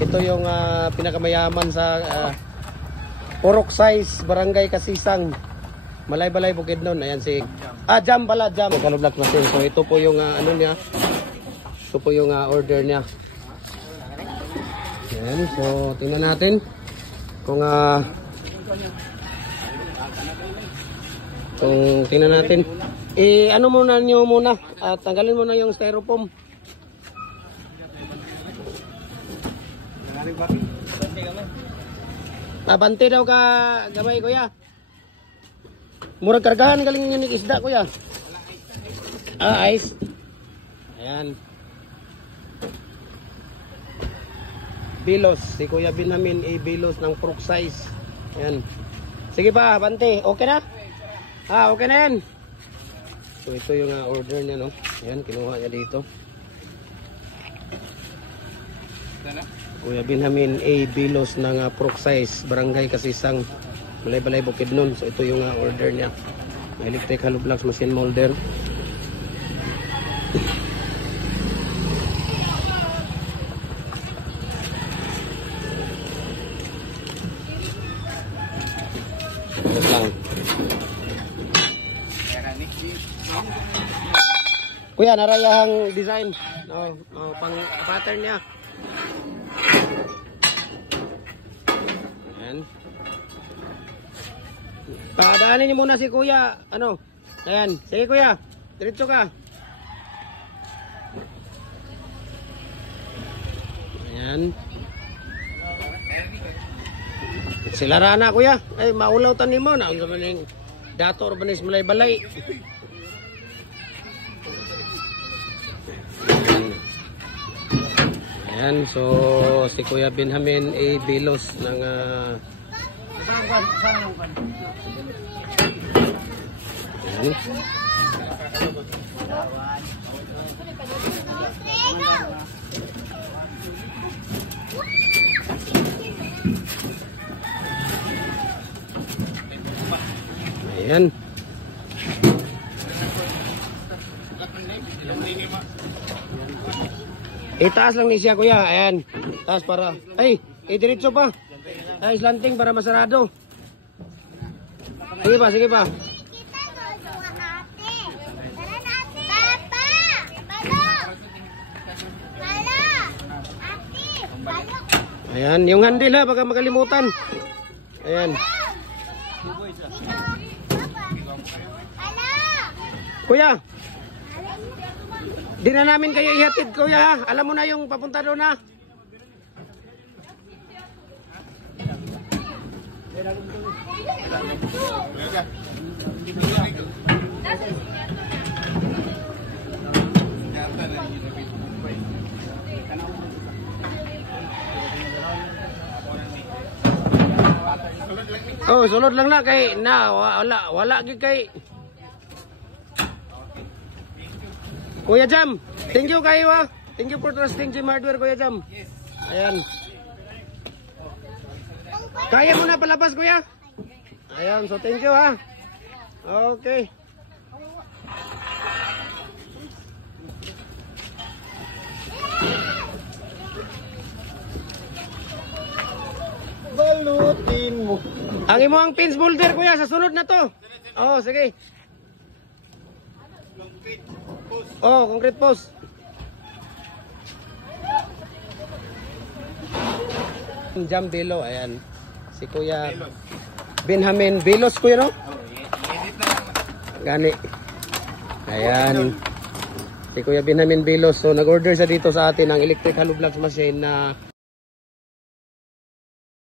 Ito yung pinakamayaman sa Purok Size, Barangay Kasisang, Malay-Balay, Bukidnon. Ayan si Jam pala, Jam. Hollow Blocks machine. So ito po yung ano niya. Ito po yung order niya. Ayan, so tingnan natin kung tingnan natin. Ano muna niyo muna, tanggalin mo na yung styrofoam. Bante daw ka gamay kuya. Murag kargahan galing yung isda kuya. Ice. Ayan. Bilos, si Kuya Benjamin A. Bilos ng Purok Size. Ayan. Sige pa, bante. Okay na? Okay na yan. So ito yung order niya, no? Ayan, kinuha niya dito. Kuya Benjamin A. Bilos ng Purok Size, Barangay Kasisang, Malay-Balay, Bukidnon. So ito yung order niya. Electric hollow blocks machine molder. Kuya, narayahang design. Pang pattern niya. Ayan. Padaanin niyo muna si Kuya. Ano? Ayan. Sige Kuya. Diretso ka. Ayan. Sila rana Kuya. Ay, maulaw tanin mo. Naon sa maning dato urbanis Malay-Balay. Ayan, so si Kuya Benjamin A. Bilos ng ayan. Itaas lang ni siya Kuya, ayan. Taas para, diretso pa. Ay, slanting para masarado. Sige pa, sige pa. Ayan, yung handle ha, baka makalimutan. Ayan. Kuya, di na namin kayo ihatid Kuya ha. Alam mo na yung papunta doon ha. Oh, sulod lang na kay wala gid kay Kuya Jam. Thank you kayo ha. Thank you for trusting Jim Hardware Kuya Jam. Ayan. Kaya mo na palabas Kuya. Ayan, so thank you ha. Okay. Balutin mo. Ang imo ang pins molder Kuya sa sunod na to. Oh, sige. Concrete post. Jam below, ayan. Si Kuya Benjamin Bilos Kuya no? Gani. Ayan. Si Kuya Benjamin Bilos. So nag-order siya dito sa atin ng electric hollow blocks machine na